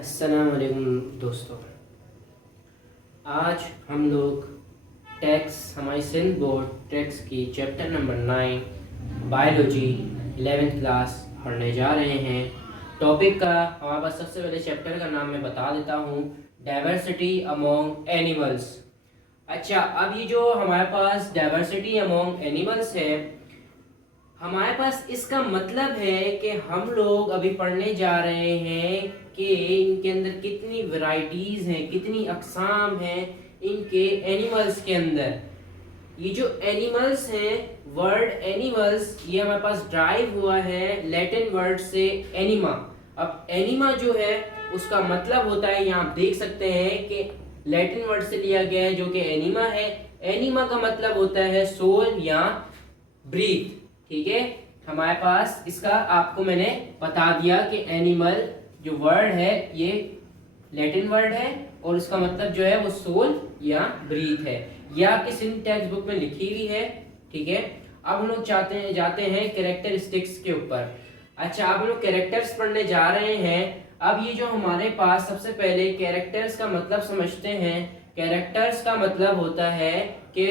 अस्सलाम वालेकुम दोस्तों। आज हम लोग टैक्स हमारी सिंध बोर्ड टैक्स की chapter number 9 biology 11th class पढ़ने जा रहे हैं। टॉपिक का हमारे पास सबसे पहले चैप्टर का नाम मैं बता देता हूँ, डाइवर्सिटी अमोंग एनिमल्स। अच्छा, अब ये जो हमारे पास डाइवर्सिटी अमोंग एनिमल्स है, हमारे पास इसका मतलब है कि हम लोग अभी पढ़ने जा रहे हैं कि इनके अंदर कितनी वैरायटीज हैं, कितनी अक़साम हैं इनके एनिमल्स के अंदर। ये जो एनिमल्स हैं, वर्ड एनिमल्स, ये हमारे पास ड्राइव हुआ है लैटिन वर्ड से एनिमा। अब एनिमा जो है उसका मतलब होता है, यहाँ आप देख सकते हैं कि लैटिन वर्ड से लिया गया है जो कि एनिमा है। एनिमा का मतलब होता है सोल या ब्रीथ। ठीक है, हमारे पास इसका आपको मैंने बता दिया कि एनिमल जो वर्ड है ये लैटिन वर्ड है और इसका मतलब जो है वो सोल या ब्रीथ है। ये आपकी सिंध टेक्स्ट बुक में लिखी हुई है। ठीक है, अब हम लोग जाते हैं कैरेक्टरिस्टिक्स के ऊपर। अच्छा, अब हम लोग कैरेक्टर्स पढ़ने जा रहे हैं। अब ये जो हमारे पास सबसे पहले कैरेक्टर्स का मतलब समझते हैं। कैरेक्टर्स का मतलब होता है कि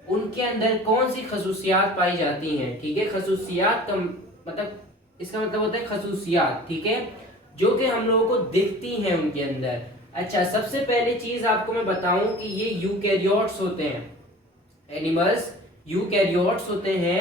उनके अंदर कौन सी खसूसियात पाई जाती हैं। ठीक है, खसूसियात का मतलब, इसका मतलब होता है खसूसियात, ठीक है, जो कि हम लोगों को दिखती हैं उनके अंदर। अच्छा, सबसे पहले चीज आपको मैं बताऊं कि ये यूकैरियोट्स होते हैं। एनिमल्स यूकैरियोट्स होते हैं।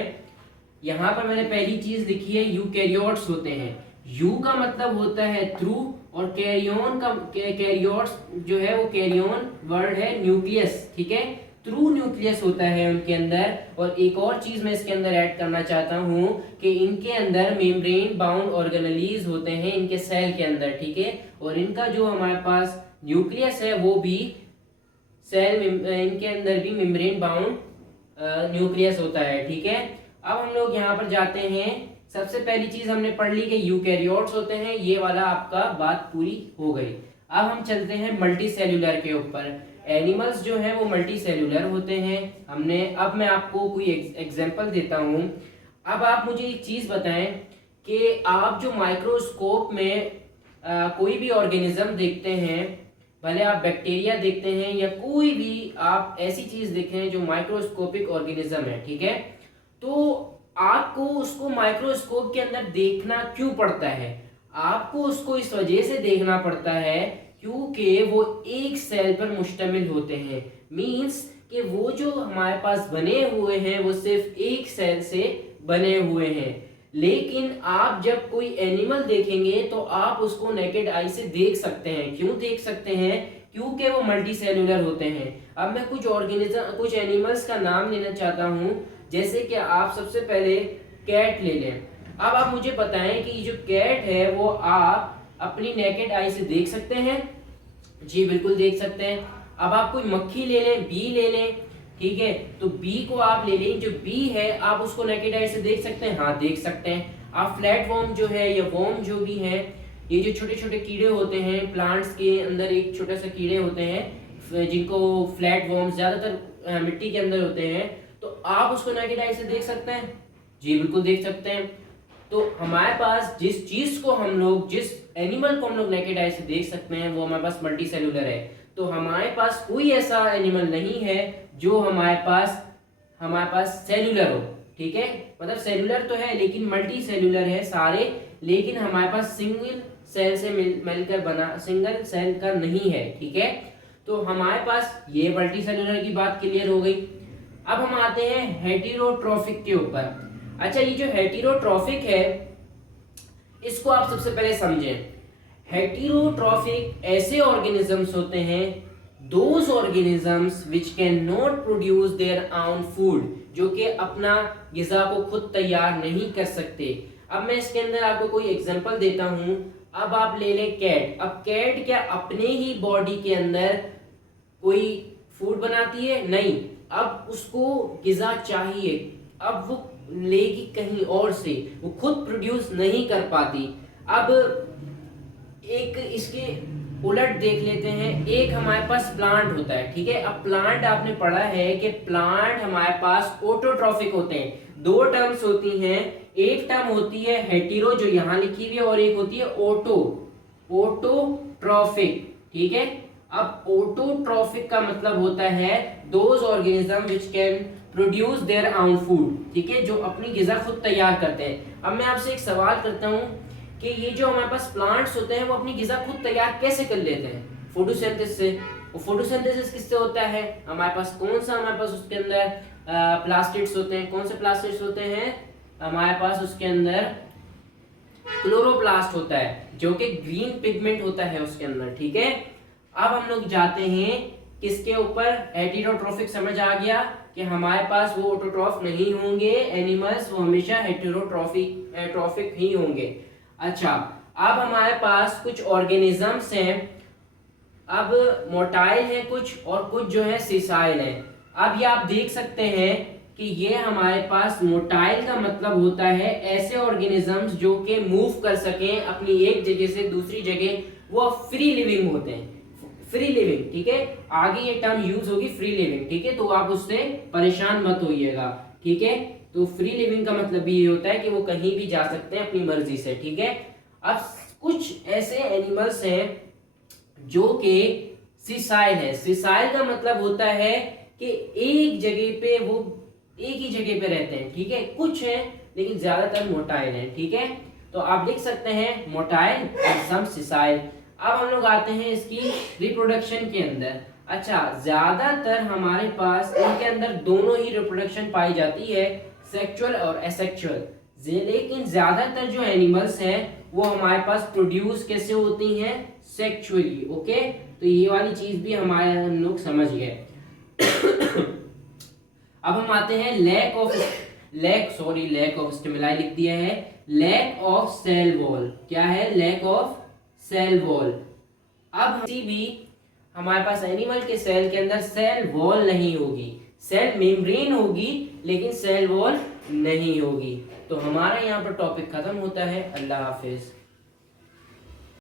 यहाँ पर मैंने पहली चीज लिखी है, यूकैरियोट्स होते हैं। यू का मतलब होता है थ्रू, और कैरियन का कैरियोट्स जो है वो कैरियन वर्ड है न्यूक्लियस। ठीक है, थ्रू न्यूक्लियस होता है उनके अंदर। और एक और चीज मैं इसके अंदर ऐड करना चाहता हूँ कि इनके अंदर मेम्ब्रेन बाउंड ऑर्गेनेलीज होते हैं इनके सेल के अंदर। ठीक है, और इनका जो हमारे पास न्यूक्लियस है वो भी सेल इनके अंदर भी मेम्ब्रेन बाउंड न्यूक्लियस होता है। ठीक है, अब हम लोग यहाँ पर जाते हैं। सबसे पहली चीज हमने पढ़ ली कि यूकैरियोट्स होते हैं, ये वाला आपका बात पूरी हो गई। अब हम चलते हैं मल्टी सेल्यूलर के ऊपर। एनिमल्स जो है वो मल्टी सेल्यूलर होते हैं। अब मैं आपको कोई एग्जांपल देता हूँ। अब आप मुझे एक चीज बताएं कि आप जो माइक्रोस्कोप में कोई भी ऑर्गेनिज्म देखते हैं, भले आप बैक्टीरिया देखते हैं या कोई भी आप ऐसी चीज देखें जो माइक्रोस्कोपिक ऑर्गेनिज्म है, ठीक है, तो आपको उसको माइक्रोस्कोप के अंदर देखना क्यों पड़ता है? आपको उसको इस वजह से देखना पड़ता है क्योंकि वो एक सेल पर मुश्तमिल होते हैं। मींस कि वो जो हमारे पास बने हुए हैं वो सिर्फ एक सेल से बने हुए हैं। लेकिन आप जब कोई एनिमल देखेंगे तो आप उसको नेकेड आई से देख सकते हैं। क्यों देख सकते हैं? क्योंकि वो मल्टी सेल्यूलर होते हैं। अब मैं कुछ एनिमल्स का नाम लेना चाहता हूँ, जैसे कि आप सबसे पहले कैट ले लें। अब आप मुझे बताएं कि ये जो कैट है वो आप अपनी नेकेड आई से देख सकते हैं? जी बिल्कुल देख सकते हैं। अब आप कोई मक्खी ले लें, बी ले लें, ठीक है, तो बी को आप ले लें। जो बी है आप उसको नेकेड आई से देख सकते हैं? हाँ देख सकते हैं। आप फ्लैट वॉर्म जो है या वॉर्म जो भी है, ये जो छोटे छोटे कीड़े होते हैं प्लांट्स के अंदर, एक छोटा सा कीड़े होते हैं जिनको फ्लैट वॉर्म्स ज्यादातर मिट्टी के अंदर होते हैं, तो आप उसको नेकेड आई से देख सकते हैं? जी बिल्कुल देख सकते हैं। तो हमारे पास जिस एनिमल को हम लोग नेकेड आई से देख सकते हैं वो हमारे पास मल्टी सेल्यूलर है। तो हमारे पास कोई ऐसा एनिमल नहीं है जो हमारे पास सेल्यूलर हो। ठीक है, मतलब सेल्यूलर तो है लेकिन मल्टी सेल्यूलर है सारे, लेकिन हमारे पास सिंगल सेल से मिलकर बना सिंगल सेल का नहीं है। ठीक है, तो हमारे पास ये मल्टी सेल्यूलर की बात क्लियर हो गई। अब हम आते हैं हेटेरोट्रॉफिक के ऊपर। अच्छा, ये जो हेटेरोट्रॉफिक है इसको आप सबसे पहले समझें। हेटेरोट्रॉफिक ऐसे ऑर्गेनिजम्स होते हैं, those organisms which can not produce their own food, जो कि अपना गिजा को खुद तैयार नहीं कर सकते। अब मैं इसके अंदर आपको कोई एग्जांपल देता हूं। अब आप ले लें कैट। अब कैट क्या अपने ही बॉडी के अंदर कोई फूड बनाती है? नहीं। अब उसको गिजा चाहिए, अब वो लेगी कहीं और से, वो खुद प्रोड्यूस नहीं कर पाती। अब एक इसके उलट देख लेते हैं। एक हमारे पास प्लांट होता है, ठीक है। अब प्लांट आपने पढ़ा है कि प्लांट हमारे पास ऑटोट्रॉफिक होते हैं। दो टर्म्स होती हैं, एक टर्म होती है हेटेरो जो यहाँ लिखी हुई है और एक होती है ऑटो। ऑटोट्रॉफिक, ठीक है। अब ऑटोट्रॉफिक का मतलब होता है those organism which can produce their own food, ठीक है, जो अपनी ग़िज़ा खुद तैयार करते हैं। अब मैं आपसे एक सवाल करता हूँ कि ये जो हमारे पास प्लांट्स होते हैं वो अपनी ग़िज़ा खुद तैयार कैसे कर लेते हैं? फोटोसिंथेसिस से। वो फोटोसिंथेसिस किससे होता है? हमारे पास कौन सा, हमारे पास उसके अंदर प्लास्टिड्स होते हैं। कौन से प्लास्टिड्स होते हैं? हमारे पास उसके अंदर क्लोरोप्लास्ट होता है, जो कि ग्रीन पिगमेंट होता है उसके अंदर, ठीक है। अब हम लोग जाते हैं किसके ऊपर? हेटेरोट्रॉफिक। समझ आ गया कि हमारे पास वो ऑटोट्रॉफ नहीं होंगे एनिमल्स, वो हमेशा हेटेरोट्रॉफिक ही होंगे। अच्छा, अब हमारे पास कुछ ऑर्गेनिजम्स हैं, अब मोटाइल है कुछ और कुछ जो है सिसाइल है। अब ये आप देख सकते हैं कि ये हमारे पास मोटाइल का मतलब होता है ऐसे ऑर्गेनिजम्स जो कि मूव कर सकें अपनी एक जगह से दूसरी जगह, वो फ्री लिविंग होते हैं। फ्री लिविंग, ठीक है, आगे ये टर्म यूज होगी फ्री लिविंग, ठीक है, तो आप उससे परेशान मत होइएगा, ठीक है। तो फ्री लिविंग का मतलब भी ये होता है कि वो कहीं भी जा सकते हैं अपनी मर्जी से, ठीक है। अब कुछ ऐसे एनिमल्स हैं जो कि सिसाइल है। सिसाइल का मतलब होता है कि एक जगह पे वो एक ही जगह पे रहते हैं, ठीक है। कुछ है लेकिन ज्यादातर मोटाइल है, ठीक है। तो आप लिख सकते हैं मोटाइल और सम सिसाइल। अब हम लोग आते हैं इसकी रिप्रोडक्शन के अंदर। अच्छा, ज्यादातर हमारे पास इनके अंदर दोनों ही रिप्रोडक्शन पाई जाती है, सेक्सुअल और एसेक्सुअल। लेकिन ज्यादातर जो एनिमल्स हैं वो हमारे पास प्रोड्यूस कैसे होती हैं? Sexually, okay. तो ये वाली चीज भी हम लोग समझ गए। अब हम आते हैं लैक ऑफ स्टिमुलाई लिख दिया है, लैक ऑफ सेल वॉल। क्या है? Lack of cell wall. अब किसी भी हमारे पास एनिमल के सेल के अंदर सेल वॉल नहीं होगी, सेल मेम्ब्रेन होगी लेकिन सेल वॉल नहीं होगी। तो हमारा यहाँ पर टॉपिक खत्म होता है। अल्लाह हाफिज।